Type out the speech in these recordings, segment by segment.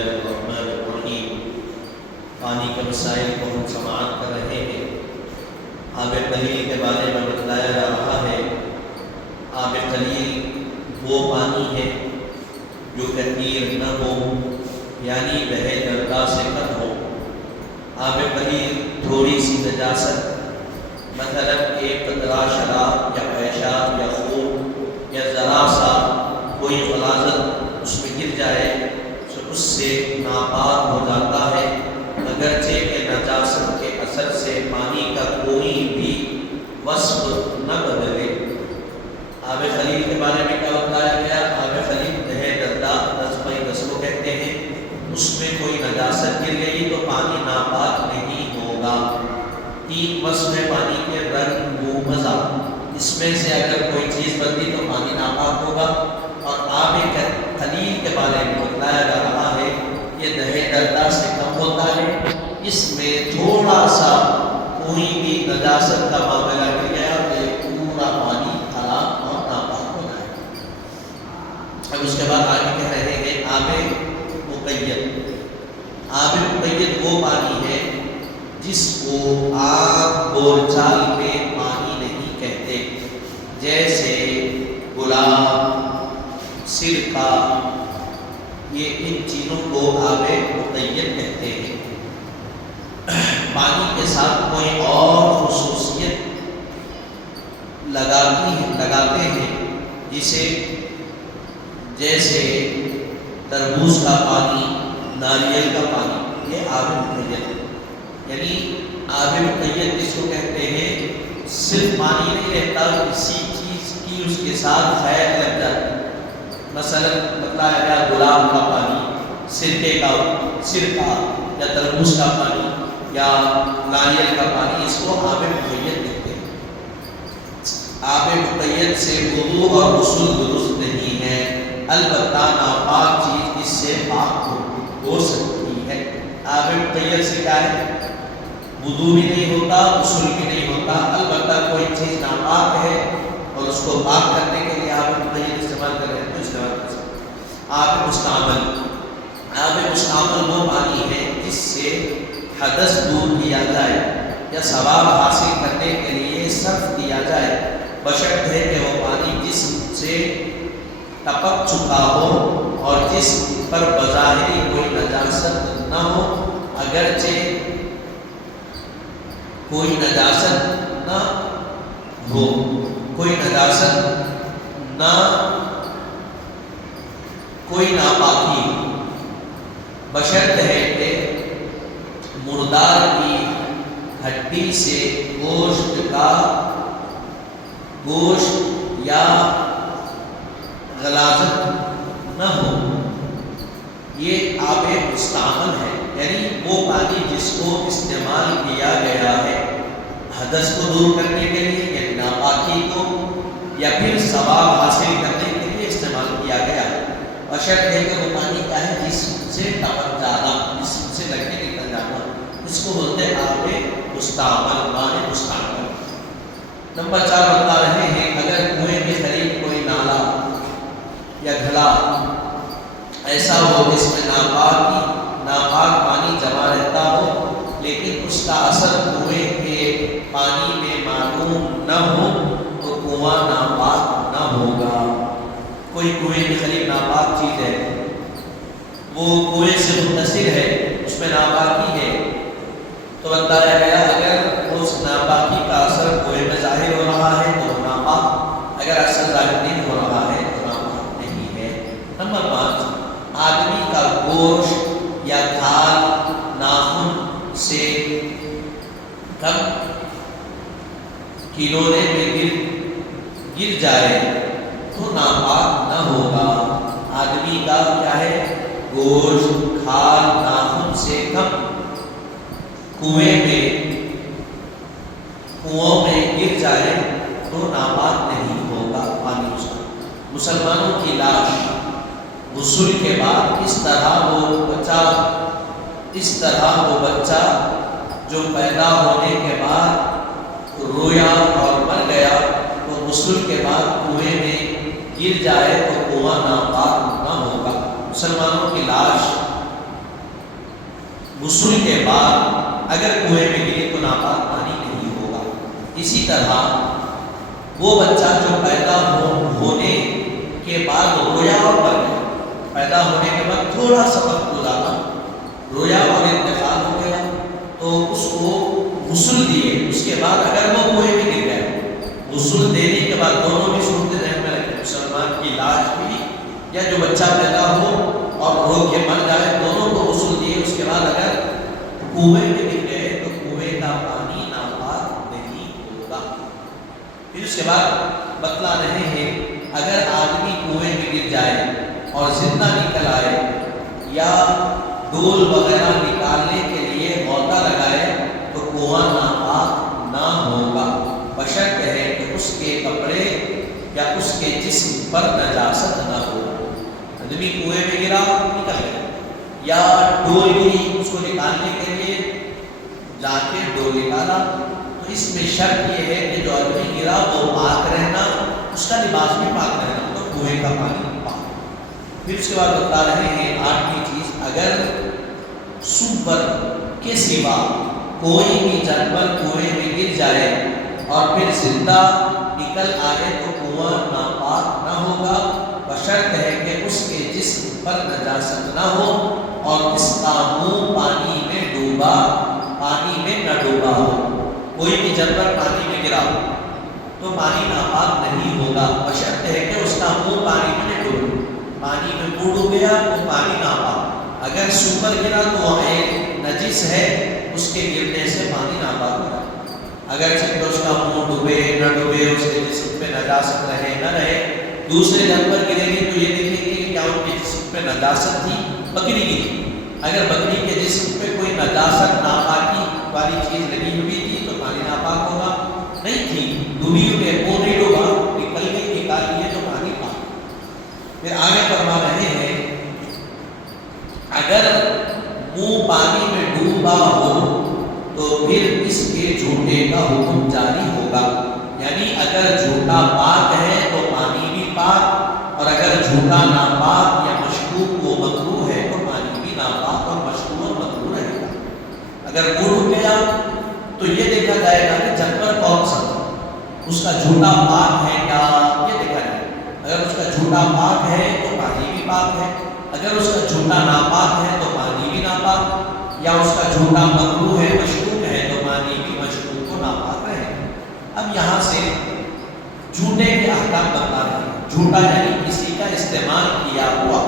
الرحمن الرحیم۔ پانی کے مسائل کو ہم سماعت کر رہے ہیں۔ آب قلیل کے بارے میں بتلایا جا رہا ہے۔ آب قلیل وہ پانی ہے جو کثیر نہ ہو، یعنی بہے درگاہ سے کم ہو۔ آب قلیل تھوڑی سی نجاست، مثلا ایک قطرہ شراب یا پیشاب یا خون یا ذرا سا کوئی غلاظت اس میں گر جائے تو اس سے ناپاک ہو جاتا ہے، اگرچہ کہ نجاست کے اثر سے پانی کا کوئی بھی وصف نہ بدلے۔ آب خلیل کے بارے میں کیا بتایا گیا؟ آب خلیل دہے دردہ 10/10 کو کہتے ہیں۔ اس میں کوئی نجاست گر گئی تو پانی ناپاک نہیں ہوگا۔ 3 وصف ہے پانی کے: رنگ، بو، مزہ۔ اس میں سے اگر کوئی چیز بدلی تو پانی ناپاک ہوگا۔ اور آب خلیل کے بارے میں بتلایا جا رہا ہے یہ دہے دردہ سے کم ہوتا ہے، اس میں تھوڑا سا کوئی بھی نجاست کا معاملہ گر گیا تو یہ پورا پانی خراب اور ناپاک ہو جائے گا۔ اب اس کے بعد آگے کہہ رہے ہیں آب مقید۔ آب مقید وہ پانی ہے جس کو آپ بول چال میں پانی نہیں کہتے، جیسے گلاب، سرکہ، یہ ان چیزوں کو آب مقید کہتے ہیں۔ پانی کے ساتھ کوئی اور خصوصیت لگاتے ہیں جیسے تربوز کا پانی، ناریل کا پانی، یہ آب مقید ہے۔ یعنی آب مقید جس کو کہتے ہیں صرف پانی نہیں رہتا، کسی چیز کی اس کے ساتھ خیر لگ جاتی ہے۔ مثلا بتلایا گیا گلاب کا پانی، سرکہ یا تربوز کا پانی یا ناریل کا پانی، اس کو آب مقید کہتے ہیں۔ آب مقید سے وضو اور غسل درست نہیں ہے، البتہ ناپاک چیز اس سے پاک ہو سکتی ہے۔ آب مقید سے کیا ہے؟ وضو بھی نہیں ہوتا، غسل بھی نہیں ہوتا، البتہ کوئی چیز ناپاک ہے اور اس کو پاک کرنے کے لیے آب مقید استعمال کر رہے ہیں تو استعمال کر سکتے ہیں۔ آب مستعمل۔ آب مستعمل وہ پانی ہے جس سے حدث دور کیا جائے یا ثواب حاصل کرنے کے لیے صرف کیا جائے، بشرط ہے کہ وہ پانی جسم سے ٹپک چکا ہو اور جسم پر بظاہری کوئی نجاست نہ ہو، اگرچہ کوئی نجاست نہ ہو، کوئی نجاست نہ، کوئی ناپاکی، بشرط ہے کہ مردار کی ہڈی سے گوشت یا غلاظت نہ ہو۔ یہ آب مستعمل ہے، یعنی وہ پانی جس کو استعمال کیا گیا ہے حدث کو دور کرنے کے لیے، یعنی ناپاکی کو، یا پھر ثواب حاصل کرنے کے لیے استعمال کیا گیا، بشرط ہے کہ وہ پانی کیا ہے؟ جسم سے ٹپک جانا، جسم سے لگ کے نکل جانا، اس کو بولتے ہیں آب مستعمل، مانے مستعمل۔ نمبر 4 بتا رہے ہیں اگر کنویں کے قریب کوئی نالا یا گھڑا ایسا ہو جس میں ناپاک پانی جمع رہتا ہو، لیکن اس کا اثر کنویں کے پانی میں معلوم نہ ہو تو کنواں ناپاک نہ ہوگا۔ کوئی کنویں کے قریب ناپاک چیز ہے، وہ کنویں سے متصل ہے، اس میں ناپاکی ہے، تو بتایا گیا اگر اس ناپاکی کا اثر کنویں میں ظاہر ہو رہا ہے تو وہ ناپاک، اگر اثر ظاہر نہیں ہو رہا ہے تو ناپاک نہیں ہے۔ نمبر 5 آدمی کا گوشت یا کھال ناخن سے کم کلونے میں گر جائے تو ناپاک نہ ہوگا۔ آدمی کا کیا ہے؟ گوشت، کھال ناخن سے کم کنووں میں گر جائے تو ناپاک نہیں ہوگا پانی اس کا۔ مسلمانوں کی لاش غسل کے بعد اس طرح وہ بچہ جو پیدا ہونے کے بعد رویا اور مر گیا تو غسل کے بعد کنویں میں گر جائے تو کنواں ناپاک نہ ہوگا۔ مسلمانوں کی لاش غسل کے بعد اگر کنویں میں گرے تو ناپاک پانی نہیں ہوگا۔ اسی طرح وہ بچہ جو پیدا ہونے کے بعد رویا اور مر گیا، پیدا ہونے کے بعد تھوڑا سا وقت گزارا، رویا اور انتقال ہو گیا، تو اس کو غسل دیے، اس کے بعد اگر وہ کنویں میں گر گیا، غسل دینے کے بعد دونوں بھی صورتیں ذہن میں رکھیں، مسلمان کی لاش بھی یا جو بچہ پیدا ہو اور رو کے مر جائے، دونوں کو غسل دیے، اس کے بعد اگر کنویں میں گر گئے تو کنویں کا پانی ناپاک نہیں ہوگا۔ پھر اس کے بعد بتلا رہے ہیں اگر آدمی کنویں میں گر جائے اور زندہ نکل آئے یا ڈول وغیرہ نکالنے کے لیے غوطہ لگائے تو کنواں ناپاک نہ ہوگا، بشرط ہے کہ اس کے کپڑے یا اس کے جسم پر نجاست نہ ہو۔ آدمی کنویں میں گرا نکل گیا یا ڈول گری، اس کو نکالنے کے لیے جا کے ڈول نکالا، تو اس میں شرط یہ ہے کہ جو آدمی گرا وہ پاک رہنا، اس کا لباس بھی پاک رہنا، تو کنویں کا پانی پاک۔ پھر اس کے بعد بتا رہے ہیں 8ویں چیز، اگر سور کے سوا کوئی بھی جانور کنویں میں گر جائے اور پھر زندہ نکل آئے تو کنواں ناپاک نہ ہوگا، بشرط ہے کہ اس کے جسم پر نجاست نہ ہو اور اس کا منہ پانی میں نہ ڈوبا ہو۔ کوئی بھی جانور پانی میں گرا ہو تو پانی ناپاک نہیں ہوگا، بشرط ہے کہ اس کا منہ پانی میں نہ ڈوبے۔ پانی میں منہ ڈوب گیا تو پانی ناپاک، اگر سور گرا تو وہ ایک نجس ہے، اس کے گرنے سے پانی ناپاک ہوگا۔ اگر اس کا منہ ڈوبے نہ ڈوبے، اس کے جسم پہ نجاست رہے نہ رہے، دوسرے جانور گرے گے تو یہ دیکھیں گے کہ کیا ان کے جسم پہ نجاست تھی، بکری کی تھی۔ اگر بکری کے جسم پہ کوئی نجاست ناپاکی والی چیز لگی ہوئی تھی تو پانی ناپاک ہوگا، نہیں تھی، ڈوبی ہوئے، وہ نہیں ڈوبا، نکل گئی، نکال لیے تو پانی پاک۔ پھر آگے فرما رہے ہیں اگر منہ پانی میں ڈوبا ہو تو پھر اس کے جھوٹے کا حکم جاری ہوگا، یعنی اگر جھوٹا پاک ہے تو پانی بھی پاک، اور اگر جھوٹا ناپاک یا مشکوک وہ مکروہ ہے تو پانی بھی ناپاک اور مشکوک اور مکروہ رہے گا۔ اگر وہ ڈوب گیا تو یہ دیکھا جائے گا کہ جانور کون سا، اس کا جھوٹا پاک ہے کیا، یہ دیکھا جائے گا۔ اگر اس کا جھوٹا پاک ہے تو پانی بھی پاک ہے، اگر اس کا جھوٹا ناپاک ہے تو پانی بھی ناپاک، یا اس کا جھوٹا مکروہ ہے، مشکوک ہے، تو پانی بھی مشکوک کو ناپاک رہے۔ اب یہاں سے جھوٹے کے احکام بتا رہے ہیں، جھوٹا یعنی کسی کا استعمال کیا ہوا،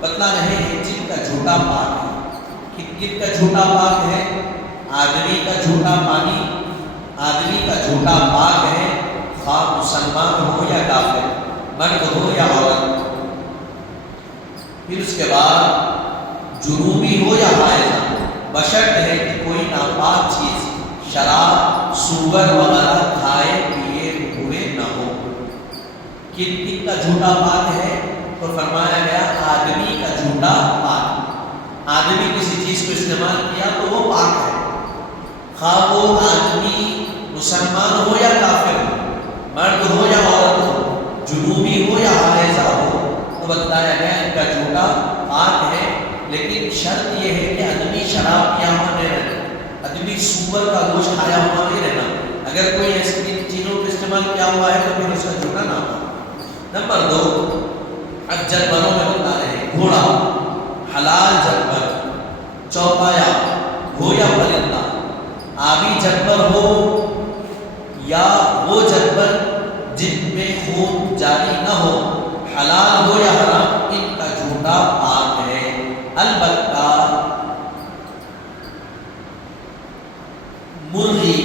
بتلا رہے ہیں جن کا جھوٹا پاک ہے۔ کن کا جھوٹا پاک ہے؟ آدمی کا جھوٹا پانی، آدمی کا جھوٹا پاک ہے، خواہ مسلمان ہو یا کافر، مرد ہو یا عورت۔ پھر اس کے بعد جنوبی ہو یا حائض، بشرط ہے کہ کوئی ناپاک چیز شراب، سور وغیرہ کھائے پیے ہوئے نہ ہو۔ کن کا جھوٹا پاک ہے؟ تو فرمایا گیا آدمی کا جھوٹا پاک، آدمی کسی چیز کو استعمال کیا تو وہ پاک ہے، خواہ وہ آدمی مسلمان ہو یا کافر ہو، مرد ہو یا عورت ہو، جنوبی ہو یا حائضہ ہو، تو بتایا گیا ان کا جھوٹا پاک ہے، لیکن شرط یہ ہے کہ آدمی شراب پیا ہوا نہیں رہنا، آدمی سور کا گوشت کھایا ہوا نہیں رہنا۔ اگر کوئی ایسی چیزوں کو استعمال کیا ہوا ہے تو پھر اس کا جھوٹا نہ ہو۔ نمبر 2، اب جانوروں میں بتا رہے ہیں، گھوڑا حلال جانور، چوپایا ہو یا پرندہ، آبی جانور ہو یا وہ جانور جن میں خون جاری نہ ہو، حلال ہو یا حرام، ان کا جھوٹا پاک ہے۔ البتہ مرغی،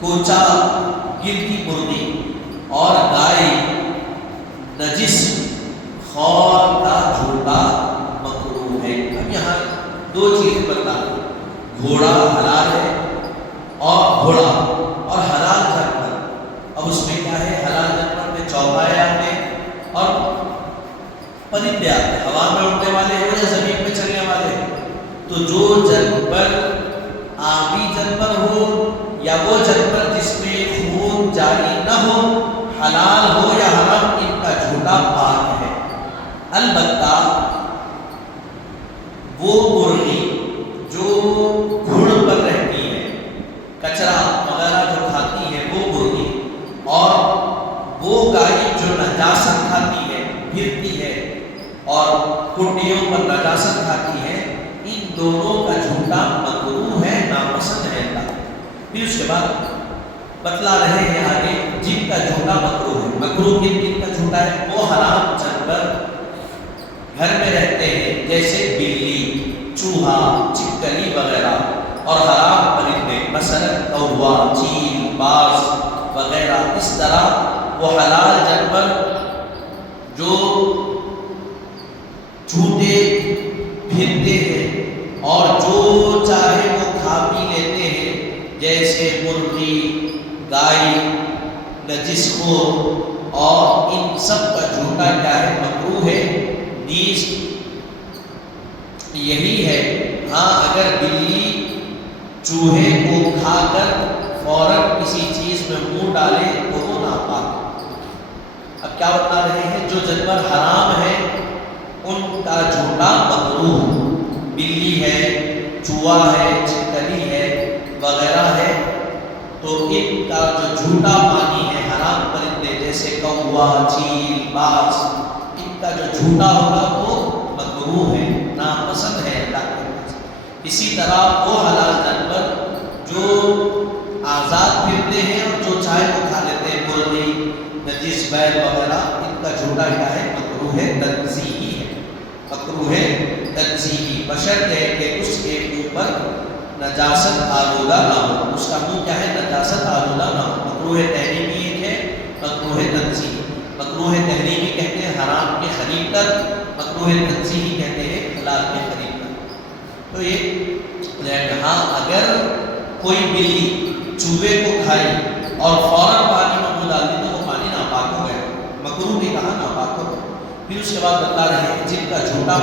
کوچا، گرتی مرغی اور گائے نجس، خور کا جھوٹا مکروہ ہے۔ اب یہاں 2 چیزیں بتا دیں، گھوڑا حلال ہے اور گھوڑا اور حلال جانور۔ اب اس میں کیا ہے؟ حلال جانور میں چوپائے آتے اور پرندے آتے، ہوا میں اڑنے والے ہو یا زمین پہ چلنے والے۔ تو جو جانور آبی جانور ہو یا وہ جانور جس میں خون جاری نہ ہو، حلال ہو یا حرام، ان کا جھوٹا پاک ہے۔ البتہ وہ مرغی جو نجاست کھاتی ہے، ان دونوں کا جھوٹا مکروہ ہے، ناپسند ہے اللہ۔ پھر اس کے بعد بتلا رہے ہیں آگے جن کا جھوٹا مکروہ ہے۔ مکروہ کن کا جھوٹا ہے؟ وہ حرام جانور گھر میں رہتے ہیں جیسے بلی، چوہا، چپکلی وغیرہ، اور حرام پرندے مثلا کوا، چیل، باز وغیرہ۔ اس طرح وہ حلال جانور جو جھوٹے پھرتے ہیں اور جو چاہے وہ کھا پی لیتے ہیں جیسے مرغی، گائے، نجس خور، اور ان سب کا جھوٹا کیا ہے؟ مکروہ ہے، نیز یہی ہے۔ ہاں اگر بلی چوہے کو کھا کر فوراً کسی چیز میں منہ ڈالے تو وہ ناپاک۔ اب کیا بتا رہے ہیں؟ جو جانور حرام ہے ان کا جھوٹا مکروہ، بلی ہے، چوہا ہے، چھپکلی ہے وغیرہ ہے، تو ان کا جو جھوٹا پانی ہے، حرام پرندے جیسے کوا، چیل، باز، ان کا جو جھوٹا ہوگا وہ مکروہ ہے، ناپسند ہے اللہ کے پاس۔ اسی طرح وہ حلال جانور جو آزاد پھرتے ہیں اور جو چاہے وہ کھا لیتے ہیں، مرغی، نجس بیل وغیرہ، ان کا جھوٹا کیا ہے؟ مکروہ ہے، تنزیہی ہے، مکروہ ہے تنزیہی، بشرط ہے کہ اس کے منہ پر نجاست آلودہ نہ ہو، اس کا منہ کیا ہے؟ نجاست آلودہ نہ ہو۔ مکروہ تحریمی ایک ہے، مکروہ تنزیہی۔ مکروہ تحریمی کہتے ہیں حرام کے قریب تر، مکروہ تنزیہی کہتے ہیں حلال کے قریب تر۔ تو یہ ہاں اگر کوئی بلی چوہے کو کھائی اور فوراً پانی میں منہ ڈال دی تو وہ پانی ناپاک ہو گیا، مکروہ نے کہا ناپاک ہو گیا۔ پھر اس کے بعد بتا رہے ہیں جن کا جھوٹا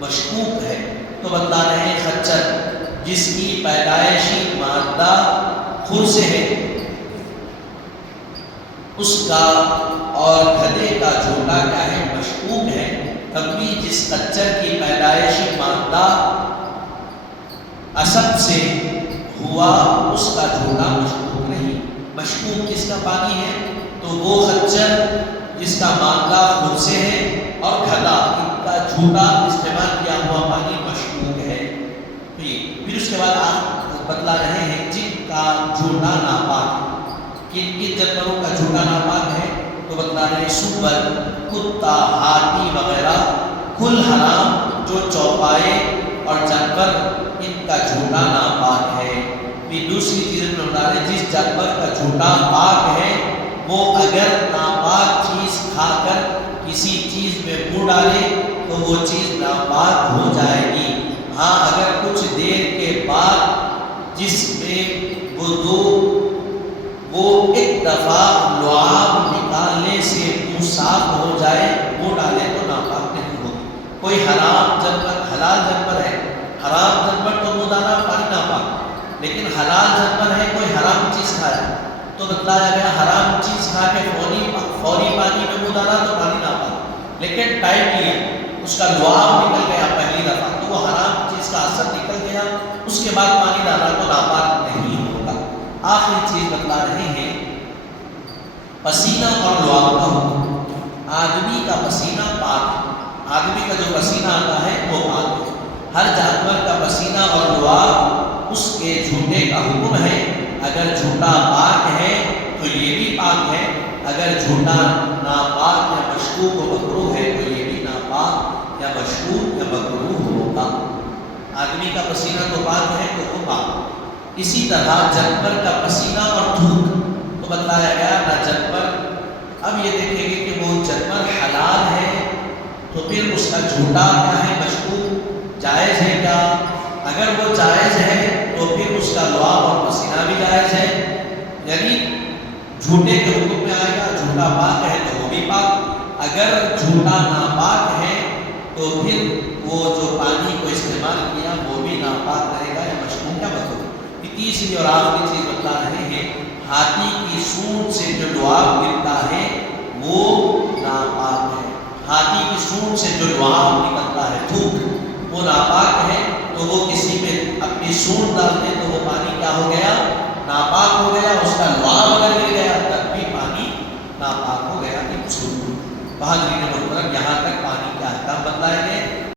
مشکوک ہے، تو بتا رہے ہیں خچر جس کی پیدائشی مادہ خور سے ہے اس کا، اور گدھے کا جھوٹا کیا ہے؟ مشکوک ہے۔ تب بھی جس خچر کی پیدائشی مادہ اسد سے ہوا اس کا جھوٹا مشکوک نہیں۔ مشکوک کس کا پانی ہے؟ تو وہ خچر جس کا مادہ خور سے ہے اور گدھا، ان کا جھوٹا استعمال کیا ہوا پانی مشکوک ہے۔ پھر اس کے بعد آپ بتلا رہے ہیں جن کا جھوٹا ناپاک ہے۔ کن کن جانوروں کا جھوٹا ناپاک ہے؟ تو بتلا رہے ہیں سور، کتا، ہاتھی وغیرہ، کل حرام جو چوپائے اور جانور، ان کا جھوٹا ناپاک ہے۔ پھر دوسری چیز میں بتا رہے ہیں جس جانور کا جھوٹا پاک ہے وہ اگر ناپاک چیز کھا کر کسی چیز میں منہ ڈالے تو وہ چیز ناپاک ہو جائے گی۔ ہاں اگر کچھ دیر کے بعد جس میں وہ ایک دفعہ لعاب نکالنے سے منہ صاف ہو جائے، منہ ڈالے تو ناپاک نہیں ہوگی۔ کوئی حرام جانور، حلال جانور ہے، حرام جانور تو منہ ڈالا پانی ناپاک، لیکن حلال جانور ہے کوئی حرام چیز کھایا تو بتلایا گیا حرام چیز کھا کے فوری پانی میں منہ ڈالا تو پانی ناپاک، لیکن ٹائم لیا، اس کا لعاب نکل گیا پہلی دفعہ تو وہ حرام چیز کا اثر نکل گیا، اس کے بعد پانی ڈالا تو ناپاک نہیں ہوگا۔ آخری چیز بتلا رہے ہیں پسینہ اور لعاب کا حکم۔ آدمی کا پسینہ پاک ہے، آدمی کا جو پسینہ آتا ہے وہ پاک ہے۔ ہر جانور کا پسینہ اور لعاب اس کے جھوٹے کا حکم ہے۔ اگر جھوٹا پاک ہے تو یہ بھی پاک ہے، اگر جھوٹا ناپاک یا مشکوک و مکروہ ہے تو یہ بھی ناپاک یا مشکوک یا مکروہ ہوگا۔ آدمی کا پسینہ تو پاک ہے تو وہ پاک۔ اسی طرح جانور کا پسینہ اور تھوک تو بتلایا گیا نہ جانور، اب یہ دیکھیں گے کہ وہ جانور حلال ہے تو پھر اس کا جھوٹا کیا ہے؟ مشکوک جائز ہے کیا؟ اگر وہ جائز ہے تو پھر اس کا لعاب اور پسینہ بھی جائز ہے، یعنی جھوٹے کے حکم میں آئے گا۔ جھوٹا پاک ہے تو وہ بھی پاک، اگر جھوٹا ناپاک ہے تو پھر وہ جو پانی کو استعمال کیا وہ بھی ناپاک رہے گا یا مشکوک یا مکروہ۔ تیسری اور آخری چیز بتا رہے ہیں ہاتھی کی سونڈ سے جو لعاب گرتا ہے وہ ناپاک ہے۔ ہاتھی کی سونڈ سے جو لعاب نکلتا ہے، تھوک، وہ ناپاک ہے، تو وہ کسی میں اپنی سونڈ ڈال دے تو وہ پانی کیا ہو گیا؟ ناپاک ہو گیا۔ اس کا لعاب اگر گر گیا تب بھی پانی ناپاک ہو گیا۔ بہادری نے محترم یہاں تک پانی کے احکام بتلائے گئے۔